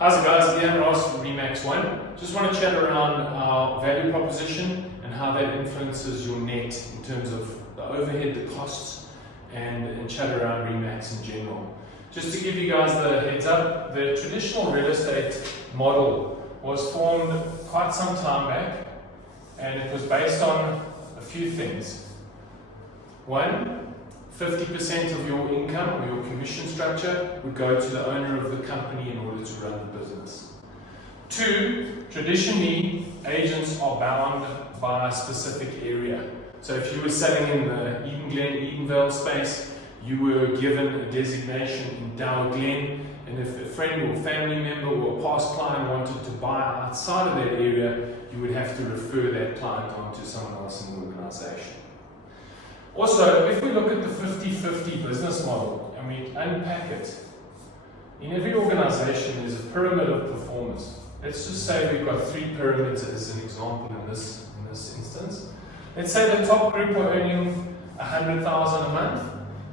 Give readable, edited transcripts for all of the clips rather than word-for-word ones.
How's it guys, Ian Ross from Remax One. Just want to chat around our value proposition and how that influences your net in terms of the overhead, the costs, and chat around Remax in general. Just to give you guys the heads up, the traditional real estate model was formed quite some time back, and it was based on a few things. One, 50% of your income or your commission structure would go to the owner of the company in order to run the business. Two, traditionally, agents are bound by a specific area. So if you were selling in the Eden Glen, Edenvale space, you were given a designation in Dower Glen, and if a friend or family member or a past client wanted to buy outside of that area, you would have to refer that client on to someone else in the organization. Also, if we look at the 50-50 business model and we unpack it, in every organization there's a pyramid of performers. Let's just say we've got three pyramids as an example in this instance. Let's say the top group are earning 100,000 a month,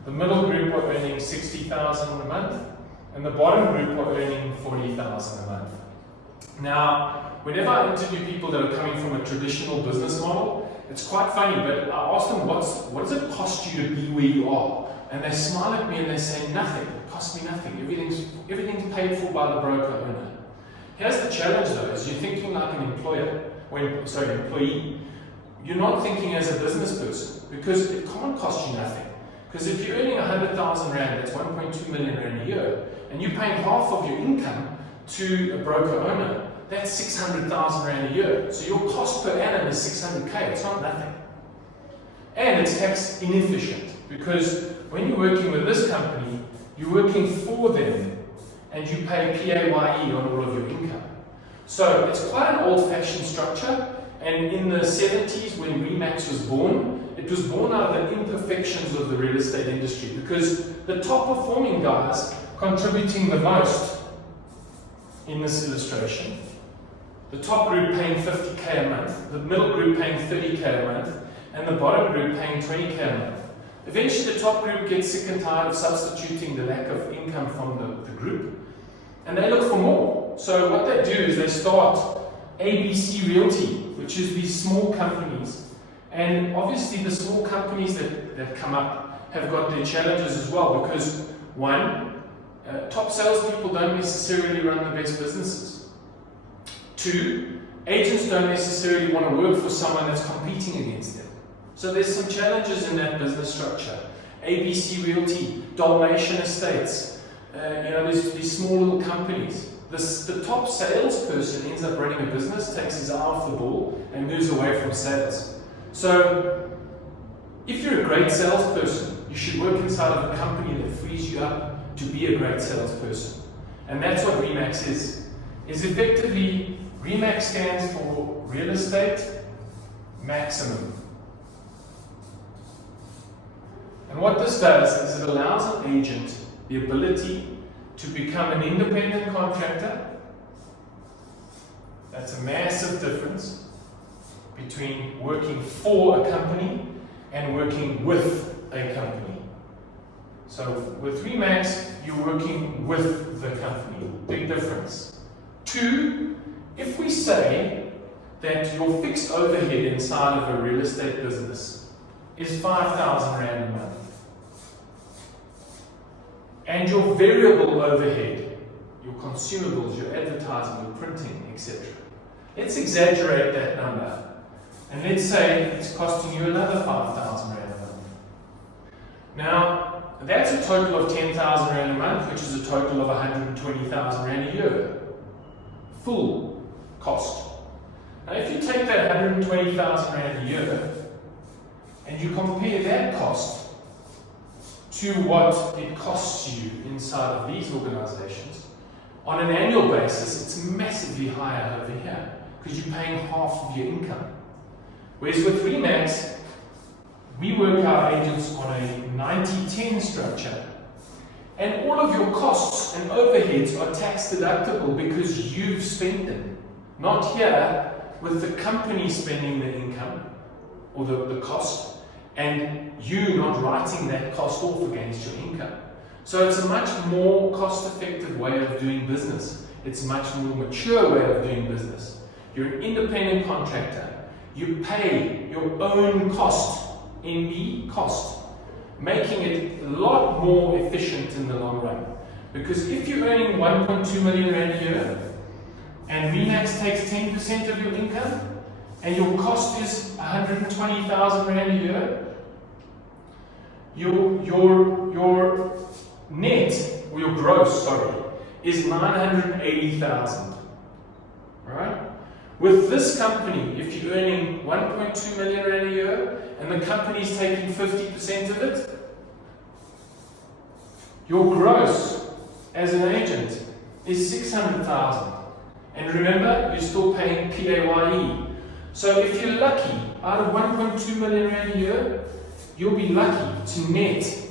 the middle group are earning 60,000 a month, and the bottom group are earning 40,000 a month. Now, whenever I interview people that are coming from a traditional business model, it's quite funny, but I ask them, what does it cost you to be where you are? And they smile at me and they say, nothing. It costs me nothing. Everything's paid for by the broker owner. Here's the challenge though, is you're thinking like an employee. You're not thinking as a business person, because it can't cost you nothing. Because if you're earning 100,000 Rand, that's 1.2 million Rand a year, and you're paying half of your income to a broker owner, that's 600,000 Rand a year. So your cost per annum is 600K, it's not nothing. And it's tax inefficient, because when you're working with this company, you're working for them, and you pay PAYE on all of your income. So it's quite an old-fashioned structure, and in the 70s when Remax was born, it was born out of the imperfections of the real estate industry, because the top performing guys contributing the most in this illustration, the top group paying 50K a month, the middle group paying 30K a month, and the bottom group paying 20K a month. Eventually the top group gets sick and tired of substituting the lack of income from the group, and they look for more. So what they do is they start ABC Realty, which is these small companies, and obviously the small companies that come up have got their challenges as well, because one, top salespeople don't necessarily run the best businesses. Two, agents don't necessarily want to work for someone that's competing against them. So there's some challenges in that business structure. ABC Realty, Dalmatian Estates, there's these small little companies. The top salesperson ends up running a business, takes his eye off the ball, and moves away from sales. So if you're a great salesperson, you should work inside of a company that frees you up to be a great salesperson. And that's what Remax is effectively, Remax stands for Real Estate Maximum. And what this does is it allows an agent the ability to become an independent contractor. That's a massive difference between working for a company and working with a company. So with Remax, you're working with the company. Big difference. Two, if we say that your fixed overhead inside of a real estate business is 5,000 Rand a month, and your variable overhead, your consumables, your advertising, your printing, etc. Let's exaggerate that number, and let's say it's costing you another 5,000 Rand a month. Now, that's a total of 10,000 Rand a month, which is a total of 120,000 Rand a year. Full cost. Now, if you take that 120,000 Rand a year, and you compare that cost to what it costs you inside of these organizations, on an annual basis, it's massively higher over here, because you're paying half of your income. Whereas with Remax, we work our agents on a 90-10 structure, and all of your costs and overheads are tax deductible because you've spent them. Not here with the company spending the income or the cost, and you not writing that cost off against your income. So it's a much more cost-effective way of doing business. It's a much more mature way of doing business. You're an independent contractor. You pay your own cost, NB cost, making it a lot more efficient in the long run. Because if you're earning 1.2 million rand a year, and Remax takes 10% of your income, and your cost is 120,000 rand a year, your net, or your gross, sorry, is 980,000. Right? With this company, if you're earning 1.2 million rand a year, and the company's taking 50% of it, your gross as an agent is 600,000. And remember, you're still paying PAYE. So if you're lucky, out of 1.2 million rand a year, you'll be lucky to net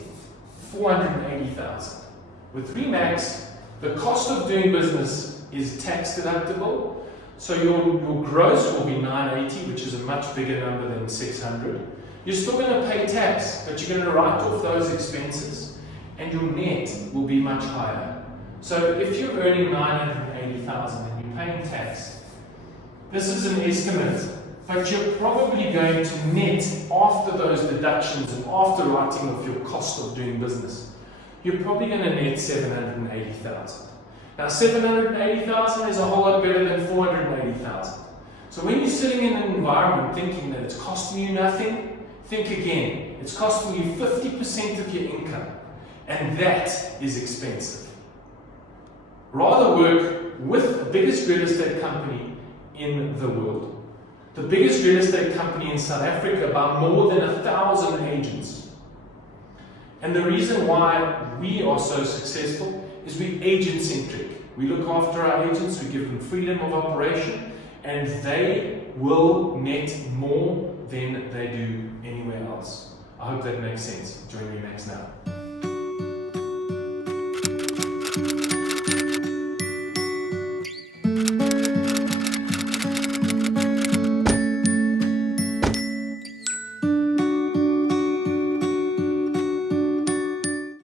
480,000. With Remax, the cost of doing business is tax deductible, so your gross will be 980, which is a much bigger number than 600. You're still going to pay tax, but you're going to write off those expenses, and your net will be much higher. So if you're earning 980,000 and you're paying tax, this is an estimate, but you're probably going to net after those deductions and after writing off your cost of doing business. You're probably going to net 780,000. Now 780,000 is a whole lot better than 480,000. So when you're sitting in an environment thinking that it's costing you nothing, think again. It's costing you 50% of your income, and that is expensive. Rather work with the biggest real estate company in the world. The biggest real estate company in South Africa by more than 1,000 agents. And the reason why we are so successful is we're agent-centric. We look after our agents, we give them freedom of operation, and they will net more than they do anywhere else. I hope that makes sense. Join Remax now.